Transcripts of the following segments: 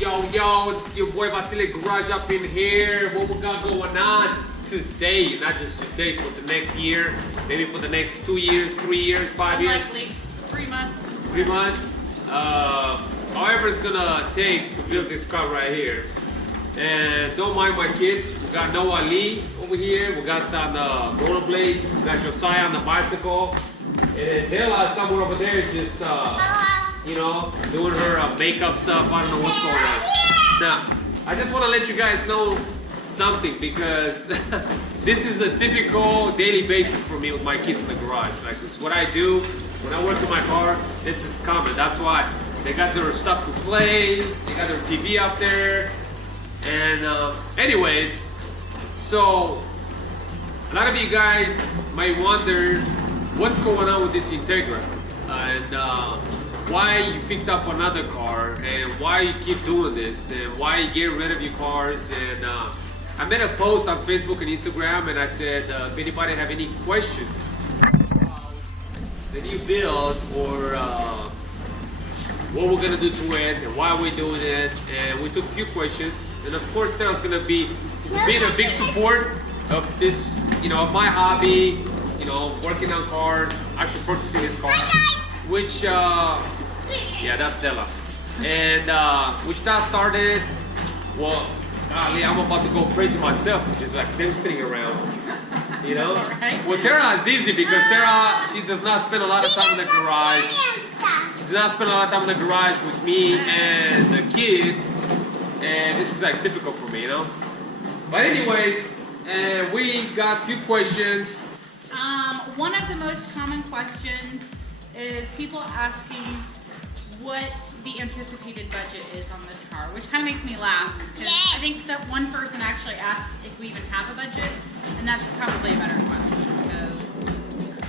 Yo, it's your boy Vasile Garage up in here. What we got going on today? Not just today, for the next year, maybe for the next 2 years, 3 years, 5 years. Likely 3 months. 3 months. However it's gonna take to build this car right here. And don't mind my kids. We got Noah Lee over here. We got on the rollerblades. We got Josiah on the bicycle. And Della somewhere over there is just you know, doing her makeup stuff. I don't know what's going on. Now, I just want to let you guys know something, because this is a typical daily basis for me with my kids in the garage. Like, it's what I do when I work in my car. This is common. That's why they got their stuff to play. They got their TV up there. And anyways, so a lot of you guys might wonder what's going on with this Integra, and why you picked up another car, and why you keep doing this, and why you get rid of your cars. And I made a post on Facebook and Instagram, and I said, if anybody have any questions about the new build, or what we're gonna do to it, and why we're doing it, and we took a few questions. And of course, Tara's gonna be being a big support of this, you know, of my hobby, you know, working on cars, actually purchasing this car, which yeah, that's Della. And which that started, well, golly, I'm about to go crazy myself, just like them spinning around, you know? Right. Well, Tara is easy, because Tara, she does not spend a lot of time in the garage. She does not spend a lot of time in the garage with me and the kids, and this is like typical for me, you know? But anyways, and we got a few questions. One of the most common questions is people asking what the anticipated budget is on this car, which kind of makes me laugh, because I think one person actually asked if we even have a budget, and that's probably a better question, because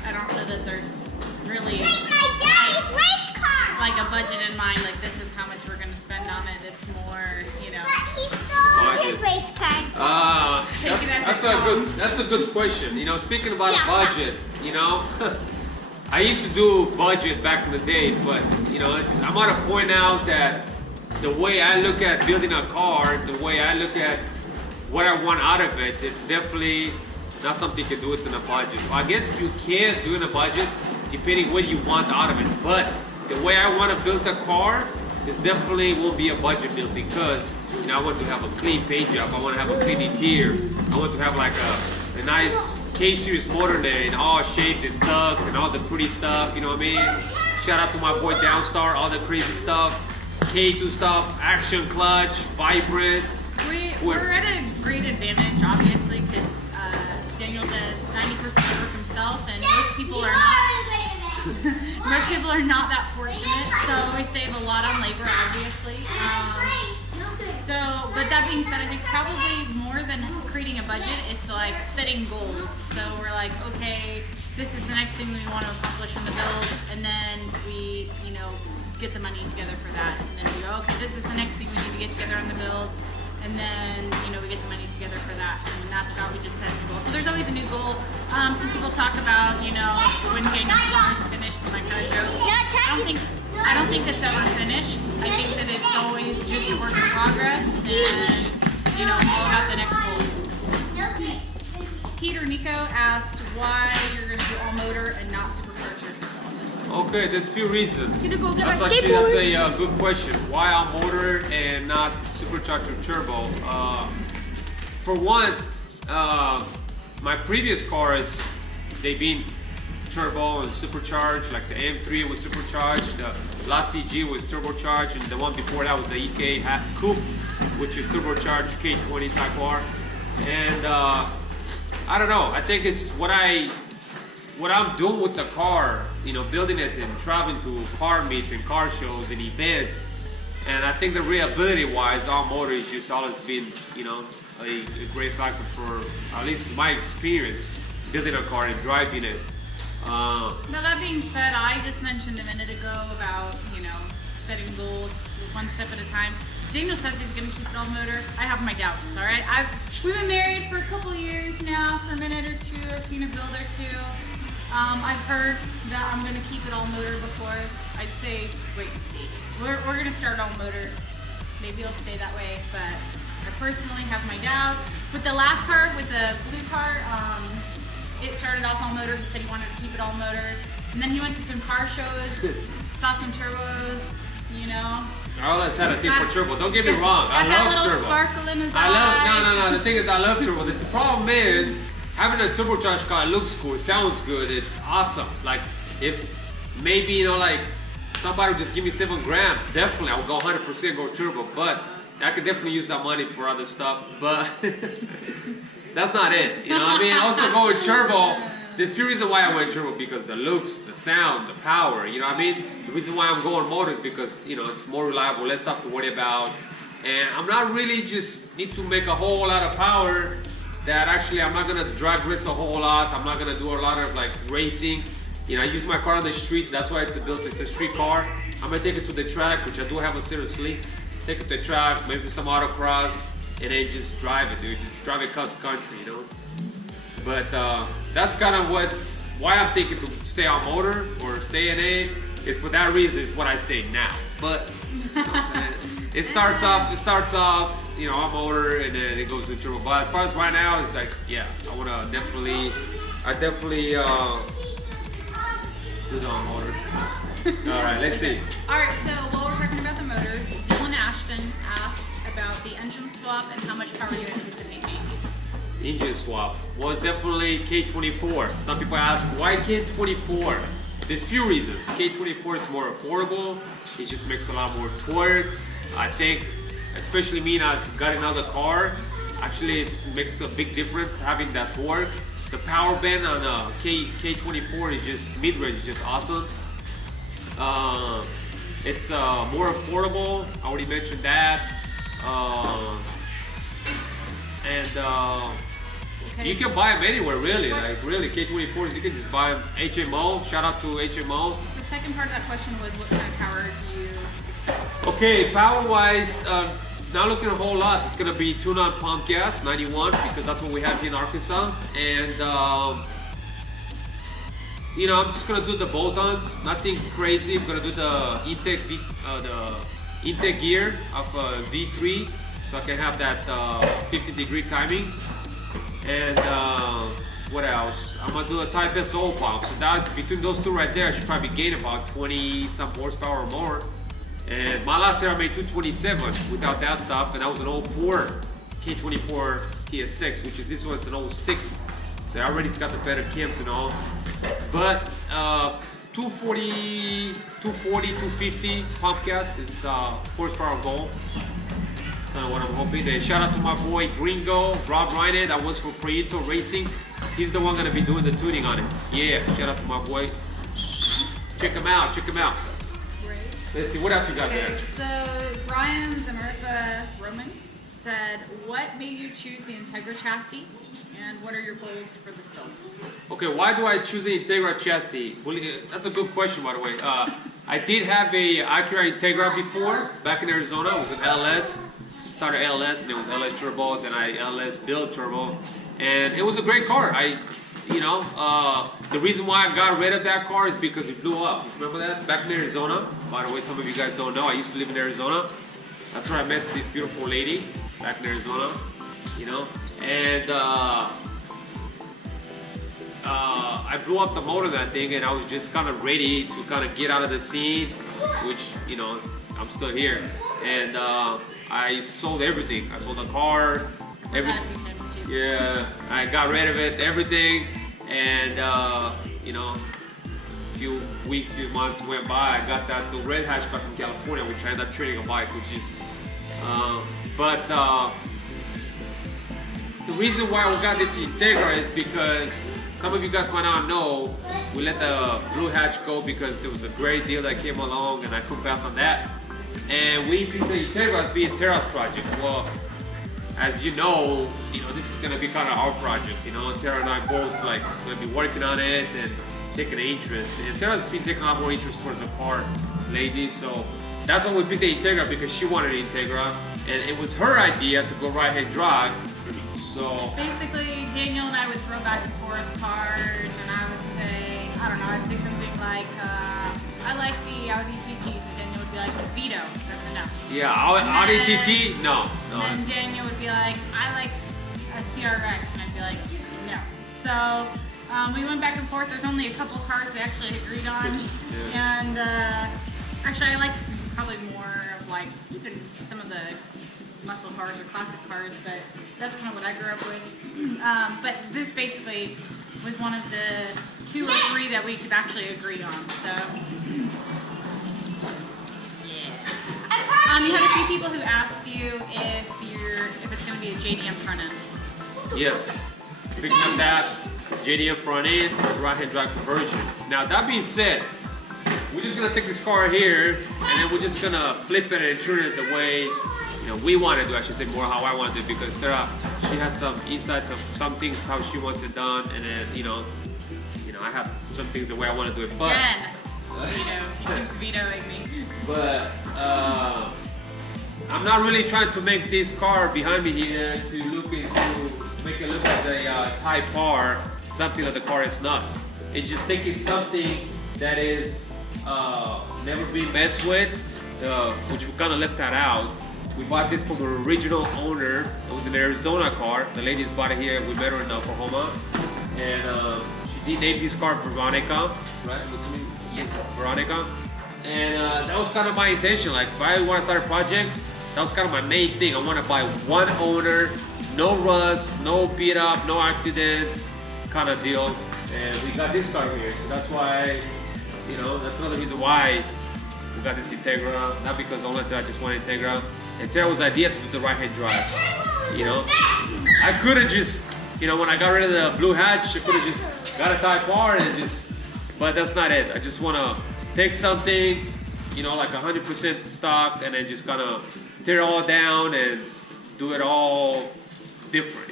I don't know that there's really like a budget in mind, like this is how much we're going to spend on it. It's more, you know. He stole his race car. That's a good question. You know, speaking about a budget, you know, I used to do budget back in the day, but you know, I'm at a point now that the way I look at building a car, the way I look at what I want out of it, it's definitely not something you can do within a budget. Well, I guess you can do in a budget, depending what you want out of it. But the way I want to build a car is definitely won't be a budget build, because you know, I want to have a clean paint job. I want to have a clean interior. I want to have like a nice K-series motor there, and all shaped and tucked and all the pretty stuff. You know what I mean? Shout out to my boy Downstar, all the crazy stuff, K2 stuff, action clutch, vibrant. We're at a great advantage, obviously, because Daniel does 90% of the work himself, and most people are not. Most people are not that fortunate, so we save a lot on labor, obviously. But that being said, I think probably more than creating a budget, it's like setting goals. So we're like, okay, this is the next thing we want to accomplish in the build, and then we, you know, get the money together for that, and then we go, okay, this is the next thing we need to get together on the build, and then, you know, we get the money together for that, and that's how we just set the goal. So there's always a new goal. Some people talk about, you know, when Daniel's car is finished, and I kind of joke. I don't think it's ever finished. I think that it's always just a work in progress, and you know, all about the next goal. Peter Nico asked why you're going to do all motor and not supercharger on this one. Okay, there's a few reasons. That's a good question. Why all motor and not supercharger turbo? For one, my previous cars, they've been turbo and supercharged. Like the M3 was supercharged, the last EG was turbocharged, and the one before that was the EK Coupe, which is turbocharged K20 Type R. And I don't know, I think it's what I'm doing with the car, you know, building it and traveling to car meets and car shows and events. And I think the reliability wise, all motor has just always been, you know, a great factor for, at least my experience, building a car and driving it. Now that being said, I just mentioned a minute ago about, you know, setting goals one step at a time. Daniel says he's going to keep it all motor. I have my doubts, all right? We've been married for a couple years now, for a minute or two. I've seen a build or two. I've heard that I'm going to keep it all motor before. I'd say, wait and see. We're going to start all motor. maybe it'll stay that way. But I personally have my doubts. With the last car, with the blue car, it started off all motor. He said he wanted to keep it all motor. And then he went to some car shows, saw some turbos, you know. I always had a thing for turbo. Don't get me wrong. I love turbo. Sparkle in his I love no. The thing is, I love turbo. The problem is having a turbocharged car. It looks cool. It sounds good. It's awesome. Like if maybe you know, like somebody would just give me $7 grand. Definitely, I would go 100% go turbo. But I could definitely use that money for other stuff. But that's not it. You know what I mean? Also going turbo. There's a few reasons why I went turbo, because the looks, the sound, the power, you know what I mean? The reason why I'm going motor is because, you know, it's more reliable, less stuff to worry about. And I'm not really just need to make a whole lot of power that actually I'm not going to drag race a whole lot. I'm not going to do a lot of like racing. You know, I use my car on the street. That's why it's a street car. I'm going to take it to the track, which I do have a series of slicks. Take it to the track, maybe do some autocross, and then just drive it, dude. Just drive it across the country, you know? But that's kind of why I'm thinking to stay on motor or stay in A. Is for that reason. Is what I say now. But you know what I'm saying? It starts off, you know, on motor, and then it goes to turbo. But as far as right now, it's like, yeah, I wanna definitely do the on motor. All right, let's see. All right, so while we're talking about the motors, Dylan Ashton asked about the engine swap and how much power you anticipate making. Engine swap was definitely K24. Some people ask, why K24? There's few reasons. K24 is more affordable. It just makes a lot more torque. I think, especially me not got another car, actually it makes a big difference having that torque. The power band on a K24 is just mid-range, is just awesome. It's more affordable. I already mentioned that. You can buy them anywhere, really. Like really, K24s, you can just buy them. HMO, shout out to HMO. The second part of that question was, what kind of power do you expect? Okay, power-wise, not looking a whole lot. It's gonna be 2.9 pump gas, 91, because that's what we have here in Arkansas. And you know, I'm just gonna do the bolt-ons, nothing crazy. I'm gonna do the intake gear of Z3, so I can have that 50-degree timing. And what else? I'm gonna do a Type S oil pump. So that between those two right there, I should probably gain about 20 some horsepower or more. And my last year I made 227 without that stuff, and that was an 04 K24 TS6, which is this one's an 06. So already it's got the better cams and all. But 240, 250 pump gas is horsepower goal. Kind of what I'm hoping. And shout out to my boy Gringo, Rob Ryan, that was for Prieto Racing. He's the one gonna be doing the tuning on it. Yeah, shout out to my boy. Check him out, check him out. Great. Let's see, what else you got there? So Brian Zamerfa Roman said, what made you choose the Integra chassis, and what are your goals for this build? Okay, why do I choose an Integra chassis? Well, that's a good question, by the way. I did have a Acura Integra before, back in Arizona. It was an LS. Started LS, and it was LS Turbo, then I LS Build Turbo, and it was a great car. The reason why I got rid of that car is because it blew up. Remember that? Back in Arizona. By the way, some of you guys don't know, I used to live in Arizona. That's where I met this beautiful lady, back in Arizona, you know, and I blew up the motor of that thing, and I was just kind of ready to kind of get out of the scene, which, you know, I'm still here, and I sold everything. I sold the car, everything. Yeah, I got rid of it, everything, and you know, a few weeks, few months went by. I got that little red hatchback from California, which I ended up trading a bike, which is, the reason why we got this Integra is because some of you guys might not know, we let the blue hatch go because there was a great deal that came along, and I couldn't pass on that. And we picked the Integra as being Tara's project. Well, as you know, this is gonna be kind of our project. You know, Tara and I both like gonna be working on it and taking an interest. And Tara's been taking a lot more interest towards the car lady, so that's why we picked the Integra, because she wanted the Integra, and it was her idea to go right-hand drive. So basically, Daniel and I would throw back and forth cars, and I would say, I don't know, I'd say something like, I like the Audi TTs, and Daniel would be like, Vito, that's enough. Yeah, Audi TT? No. And then Daniel would be like, I like a CRX, and I'd be like, no. So we went back and forth. There's only a couple of cars we actually agreed on, and actually I like probably more of like even some of the muscle cars or classic cars, but that's kind of what I grew up with. But this basically was one of the 2 or 3 that we could actually agree on. So you had a few people who asked you if it's going to be a JDM front end. Yes. Speaking of that, JDM front end with right-hand drive conversion. Now that being said, we're just gonna take this car here and then we're just gonna flip it and turn it the way we want to do. I should say more how I want to do, because she has some insights of some things how she wants it done, and then I have some things the way I want to do it. But he keeps vetoing me. But I'm not really trying to make this car behind me here to make it look as a Type R, something that the car is not. It's just taking something that is never been messed with, which we kind of left that out. We bought this from the original owner. It was an Arizona car. The ladies bought it here. We met her in Oklahoma, and she named this car Veronica, right? Veronica. And that was kind of my intention. Like, if I want to start a project, that was kind of my main thing. I want to buy one owner, no rust, no beat up, no accidents, kind of deal. And we got this car here, so that's why, that's another reason why we got this Integra. Not because only that I just want Integra. Integra was the idea to do the right-hand drive. I could have just, when I got rid of the blue hatch, I could have just got a Type R and but that's not it. I just want to take something, like 100% stock, and then just kind of tear it all down and do it all different,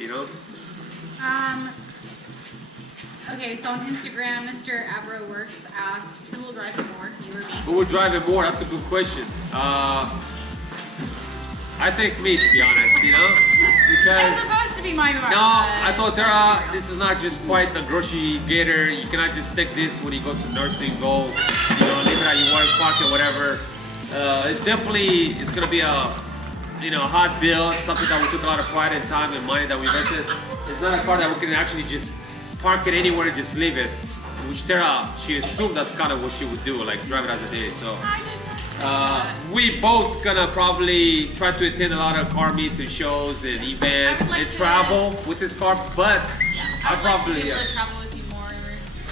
Okay, so on Instagram, Mr. AbroWorks asked, who will drive it more, you or me? Who will drive it more? That's a good question. I think me, to be honest, because it's supposed to be my car. No, I told Tara, this is not just quite the grocery getter. You cannot just take this when you go to nursing, go, leave it at your work pocket, whatever. It's gonna be a, hot build, something that we took a lot of pride and time and money that we invested. It's not a car that we can actually just park it anywhere and just leave it. Which Tara, she assumed that's kind of what she would do, like drive it as a day. So we both gonna probably try to attend a lot of car meets and shows and events and travel with this car, but I'll probably be able to travel with you more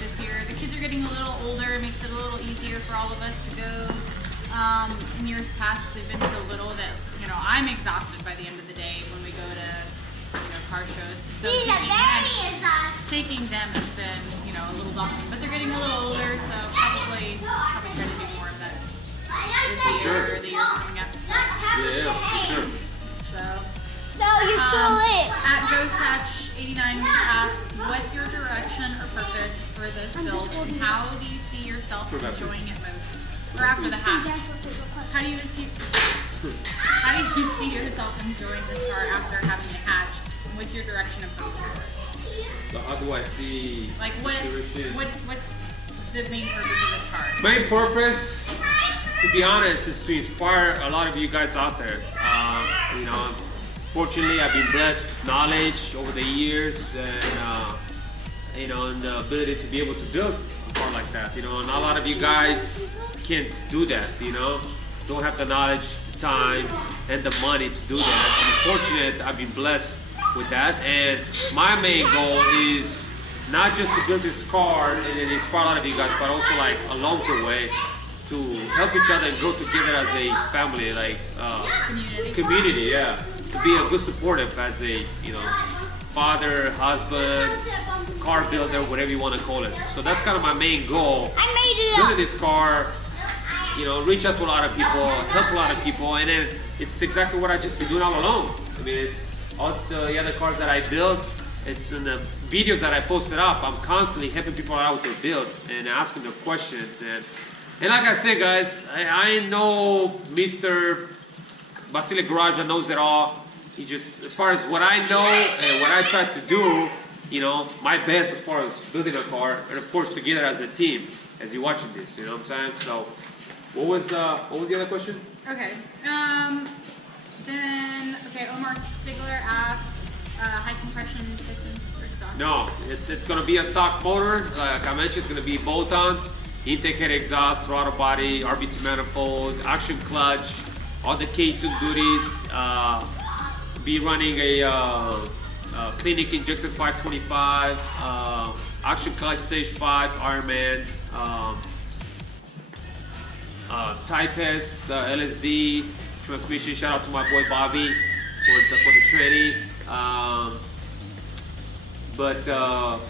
this year. The kids are getting a little older, it makes it a little easier for all of us to go. In years past, they've been so little that I'm exhausted by the end of the day when we go to car shows. So taking them has been a little daunting, but they're getting a little older, so probably try to do more of that this year or the years coming up. Yeah, for sure. So you're still lit. At GhostHatch89 asks, what's your direction or purpose for this build, and how do you see yourself enjoying it most? Or after the hatch, how do you see yourself enjoying this car after having the hatch? And what's your direction of purpose for it? So how do I see? Like what's the main purpose of this car? Main purpose, to be honest, is to inspire a lot of you guys out there. Fortunately, I've been blessed with knowledge over the years, and and the ability to be able to build a car like that. And a lot of you guys can't do that. Don't have the knowledge, the time, and the money to do that. I'm fortunate. I've been blessed with that, and my main goal is not just to build this car and then inspire a lot of you guys, but also like along the way to help each other and grow together as a family, like community, yeah. To be a good supportive as a father, husband, car builder, whatever you want to call it. So that's kind of my main goal. Building this car, reach out to a lot of people, help a lot of people, and then it's exactly what I just been doing all along. I mean, it's all the other cars that I built. It's in the videos that I posted up. I'm constantly helping people out with their builds and asking them questions. And like I said, guys, I know Mr. Vasile Garage that knows it all. He just, as far as what I know and what I try to do, my best as far as building a car, and of course together as a team, as you're watching this, what I'm saying? So, what was the other question? Okay. Then Omar Stigler asked high compression pistons or stock. No, it's gonna be a stock motor. Like I mentioned, it's gonna be bolt-ons, intake head exhaust, throttle body, RBC manifold, action clutch, all the K2 goodies. Be running a Clinic injected 525, action clutch stage 5, Ironman, Type S, LSD, transmission. Shout out to my boy Bobby for the tranny.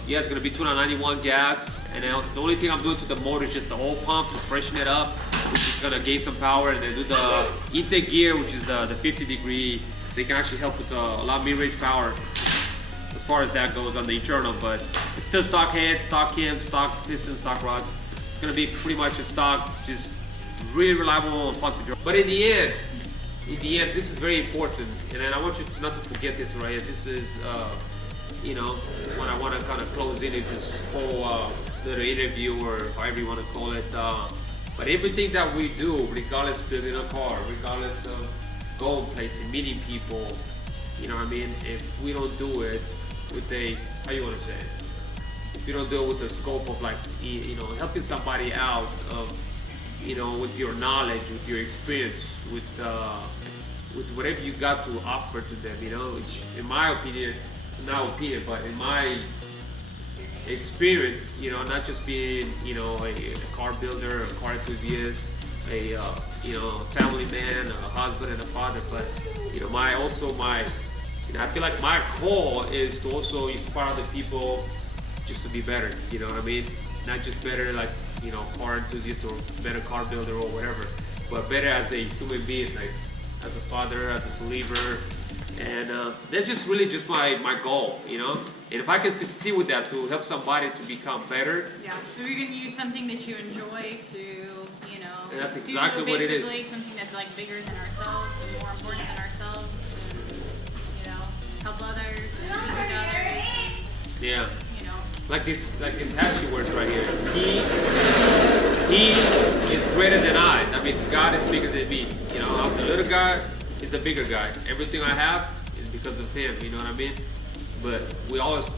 Yeah, it's gonna be 291 gas, and the only thing I'm doing to the motor is just the oil pump to freshen it up, which is gonna gain some power, and then do the intake gear, which is the 50-degree, so you can actually help with a lot of mid-range power as far as that goes on the internal. But it's still stock head, stock cam, stock piston, stock rods. It's gonna be pretty much a stock, just really reliable and fun to drive. But in the end, this is very important, and then I want you not to forget this right here. This is, you know, when I want to kind of close in this whole little interview, or however you want to call it. But everything that we do, regardless of building a car, regardless of going places, meeting people, you know what I mean? If we don't do it with a, how you want to say it? If you don't do it with the scope of, like, you know, helping somebody out of, you know, with your knowledge, with your experience, with whatever you got to offer to them, you know, which in my opinion, but in my experience, you know, not just being, you know, a car builder, a car enthusiast, a you know, family man, a husband and a father, but, you know, you know, I feel like my call is to also inspire other people just to be better, you know what I mean? Not just better like, you know, car enthusiast or better car builder or whatever, but better as a human being, like as a father, as a believer. And that's just really just my goal, you know? And if I can succeed with that to help somebody to become better. Yeah, so we're going to use something that you enjoy to, you know, and that's exactly what it is. Something that's like bigger than ourselves and more important than ourselves, and, you know, help others and be good to others. Yeah. You know. Like this hat she wears right here. He is greater than I. That means God is bigger than me. You know, I'm the little guy. He's the bigger guy. Everything I have is because of him, you know what I mean? But we always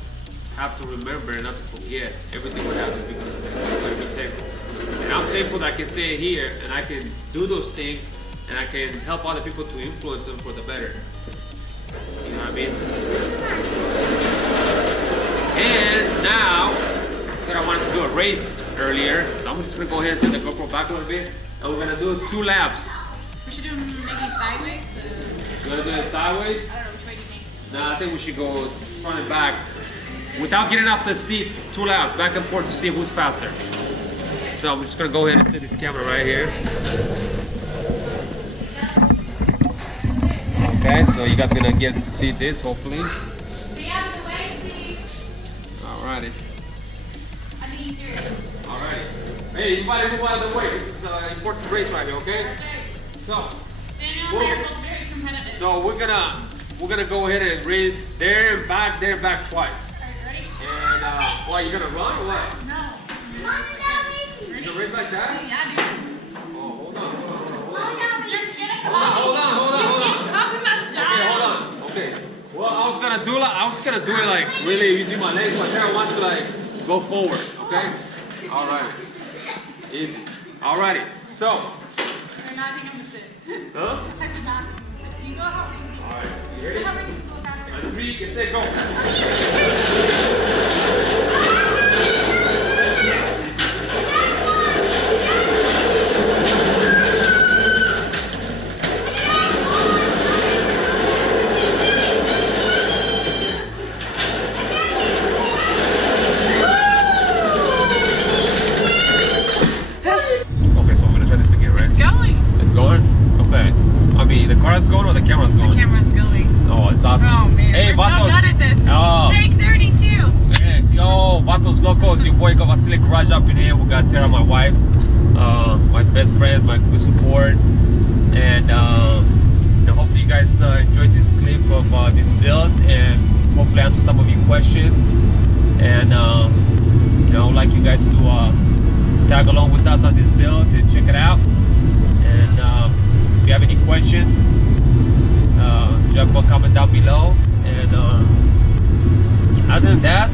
have to remember and not to forget everything we have is because of him. We gotta be thankful. And I'm thankful that I can say it here and I can do those things and I can help other people to influence them for the better. You know what I mean? And now, that I wanted to do a race earlier, so I'm just gonna go ahead and set the GoPro back a little bit, and we're gonna do 2 laps. We should do maybe sideways. You wanna do it sideways? I don't know, which way do you think? Nah, I think we should go front and back. Without getting off the seat, 2 laps, back and forth to see who's faster. So I'm just gonna go ahead and set this camera right here. Okay, so you guys are gonna get to see this, hopefully. Stay out of the way, please. Alrighty. I mean, easier. Alrighty. Hey, you might move out of the way. This is an important race right here, okay? So, very competitive. so we're gonna go ahead and race there and back twice. Alright, ready? And why, you gonna run or what? No. You gonna race like that? Yeah, dude. Oh, hold on. Just get a Hold on. copy my style. Okay, hold on. Okay. Well, I was gonna do it like really using my legs, but Tara wants to like go forward. Okay. All right. Easy. Alrighty. So. They're not thinking I'm gonna sit. Huh? I said not thinking I'm gonna sit. You go how Alright. You ready? how are you go faster? On 3, get set, go. The camera's going. The camera's going. Oh, it's awesome. Oh man, Hey, we're Vatos. so good at this. Oh. Take 32. Hey, yo, Vatos Locos, your boy Vasile Garage up in here. We got Tara, my wife, my best friend, my good support, and hopefully you guys enjoyed this clip of this build, and hopefully answer some of your questions. And you know, I'd like you guys to tag along with us on this build and check it out. And if you have Dad,